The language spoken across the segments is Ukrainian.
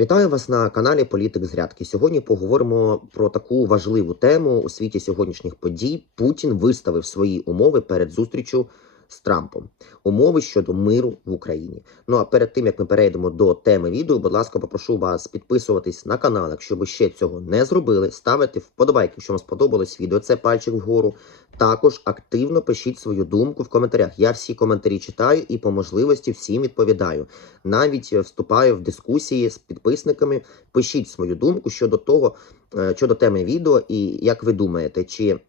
Вітаю вас на каналі Політик Зрядки. Сьогодні поговоримо про таку важливу тему у світі сьогоднішніх подій. Путін виставив свої умови перед зустрічю з Трампом. Умови щодо миру в Україні. Ну а перед тим як ми перейдемо до теми відео, будь ласка, попрошу вас підписуватись на канал, якщо ви ще цього не зробили. Ставити вподобайки, якщо вам сподобалось відео. Це пальчик вгору. Також активно пишіть свою думку в коментарях. Я всі коментарі читаю і по можливості всім відповідаю. Навіть е, вступаю в дискусії з підписниками. Пишіть свою думку щодо того, е, щодо теми відео, і як ви думаєте, чи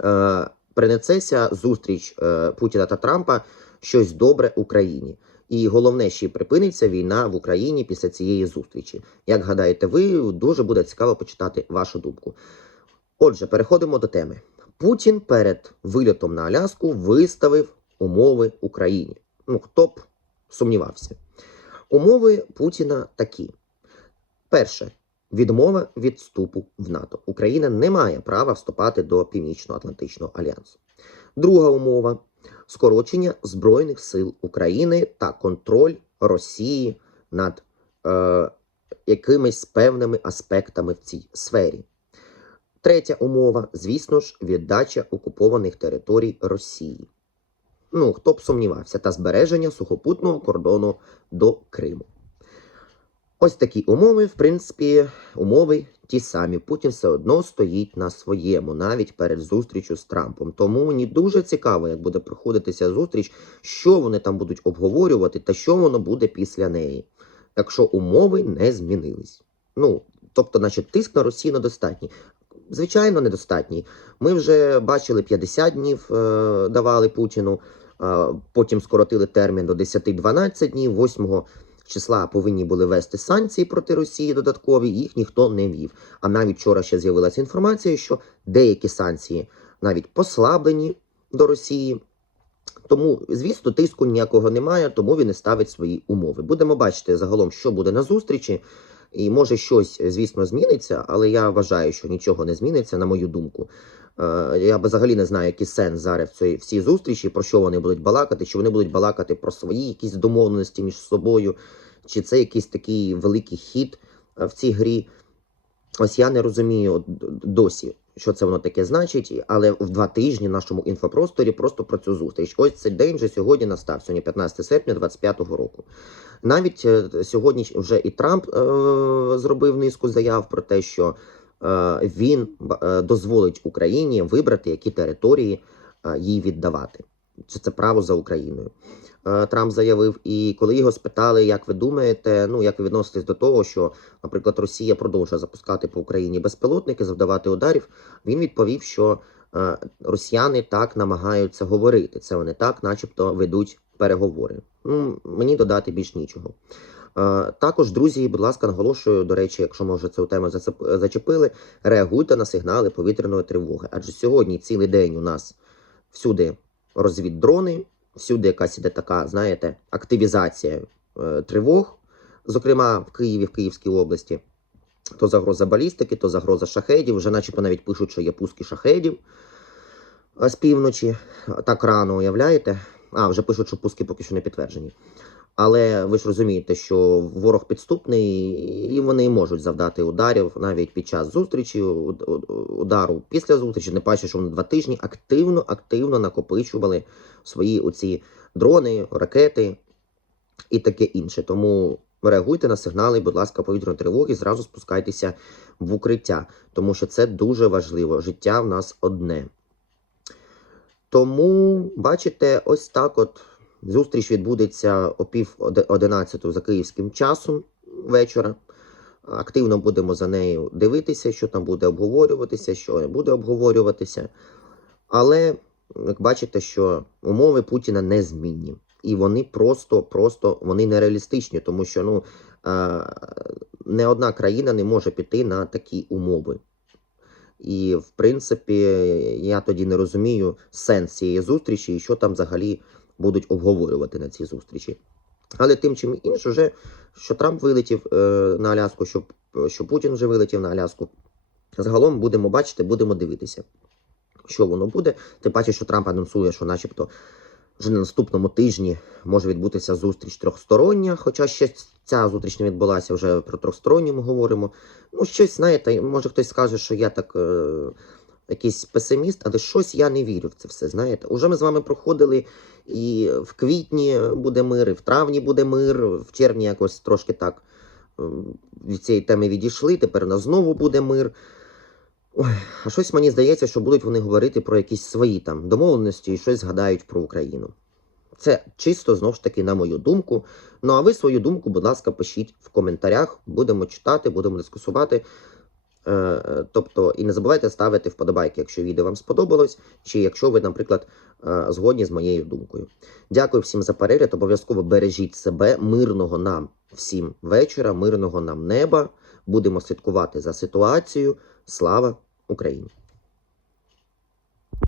е, принесеться зустріч е, Путіна та Трампа щось добре Україні? І головне, чи припиниться війна в Україні після цієї зустрічі. Як гадаєте, ви дуже буде цікаво почитати вашу думку. Отже, переходимо до теми. Путін перед вильотом на Аляску виставив умови Україні. Ну, хто б сумнівався. Умови Путіна такі: перше, відмова від вступу в НАТО. Україна не має права вступати до Північно-Атлантичного альянсу. Друга умова скорочення Збройних сил України та контроль Росії над е, якимись певними аспектами в цій сфері. Третя умова, звісно ж, віддача окупованих територій Росії. Ну, хто б сумнівався, та збереження сухопутного кордону до Криму. Ось такі умови, в принципі, умови ті самі. Путін все одно стоїть на своєму, навіть перед зустрічю з Трампом. Тому мені дуже цікаво, як буде проходитися зустріч, що вони там будуть обговорювати, та що воно буде після неї, якщо умови не змінились. Ну, тобто, значить, тиск на Росію недостатній. Звичайно, недостатній. Ми вже бачили 50 днів е, давали Путіну, потім скоротили термін до 10-12 днів. 8 числа повинні були вести санкції проти Росії додаткові, їх ніхто не вів. А навіть вчора ще з'явилася інформація, що деякі санкції навіть послаблені до Росії. Тому, звісно, тиску ніякого немає, тому він і ставить свої умови. Будемо бачити загалом, що буде на зустрічі. І може щось, звісно, зміниться, але я вважаю, що нічого не зміниться, на мою думку. Е, я взагалі не знаю, який сенс зараз в цій всій зустрічі, про що вони будуть балакати, чи вони будуть балакати про свої якісь домовленості між собою, чи це якийсь такий великий хід е, в цій грі. Ось я не розумію досі, що це воно таке значить, але в два тижні в нашому інфопросторі просто про цю зустріч. Ось цей день вже сьогодні настав, сьогодні 15 серпня 2025 року. Навіть е, сьогодні вже і Трамп е, зробив низку заяв про те, що він б- е, дозволить Україні вибрати, які території е, їй віддавати. Чи це право за Україною? Е, Трамп заявив. І коли його спитали, як ви думаєте, ну як ви відноситесь до того, що, наприклад, Росія продовжує запускати по Україні безпілотники, завдавати ударів, він відповів, що е, росіяни так намагаються говорити. Це вони так, начебто, ведуть переговори. Ну, мені додати більш нічого. Е, Також, друзі, будь ласка, наголошую, до речі, якщо ми вже цю тему зачепили, реагуйте на сигнали повітряної тривоги. Адже сьогодні цілий день у нас всюди розвіддрони, всюди якась іде така, знаєте, активізація е, тривог, зокрема в Києві, в Київській області. То загроза балістики, то загроза шахедів. Вже начебто навіть пишуть, що є пуски шахедів е, з півночі. Так рано уявляєте? А, вже пишуть, що пуски поки що не підтверджені. Але ви ж розумієте, що ворог підступний, і вони можуть завдати ударів навіть під час зустрічі, удару після зустрічі. Не бачу, що вони два тижні активно, активно накопичували свої оці дрони, ракети і таке інше. Тому реагуйте на сигнали, будь ласка, повітряної тривоги, зразу спускайтеся в укриття, тому що це дуже важливо. Життя в нас одне. Тому, бачите, ось так от зустріч відбудеться о пів одинадцяту за київським часом вечора. Активно будемо за нею дивитися, що там буде обговорюватися, що не буде обговорюватися. Але, як бачите, що умови Путіна незмінні. І вони просто, просто вони нереалістичні, тому що ну, не одна країна не може піти на такі умови. І, в принципі, я тоді не розумію сенс цієї зустрічі і що там взагалі будуть обговорювати на цій зустрічі. Але тим чим інше, вже що Трамп вилетів е, на Аляску, що, що Путін вже вилетів на Аляску. Загалом будемо бачити, будемо дивитися, що воно буде. Тим паче, що Трамп анонсує, що начебто вже на наступному тижні може відбутися зустріч трьохстороння, хоча ще ця зустріч не відбулася, вже про трьохсторонню ми говоримо. Ну, щось, знаєте, може хтось скаже, що я так е, якийсь песиміст, але щось я не вірю в це все. Знаєте, уже ми з вами проходили і в квітні буде мир, і в травні буде мир, в червні якось трошки так е, від цієї теми відійшли. Тепер у нас знову буде мир. Ой, а щось мені здається, що будуть вони говорити про якісь свої там домовленості і щось згадають про Україну. Це чисто знову ж таки на мою думку. Ну а ви свою думку, будь ласка, пишіть в коментарях. Будемо читати, будемо дискусувати. Е, Тобто, і не забувайте ставити вподобайки, якщо відео вам сподобалось, чи якщо ви, наприклад, е, згодні з моєю думкою. Дякую всім за перегляд. Обов'язково бережіть себе, мирного нам всім вечора, мирного нам неба. Будемо слідкувати за ситуацією. Слава Україні!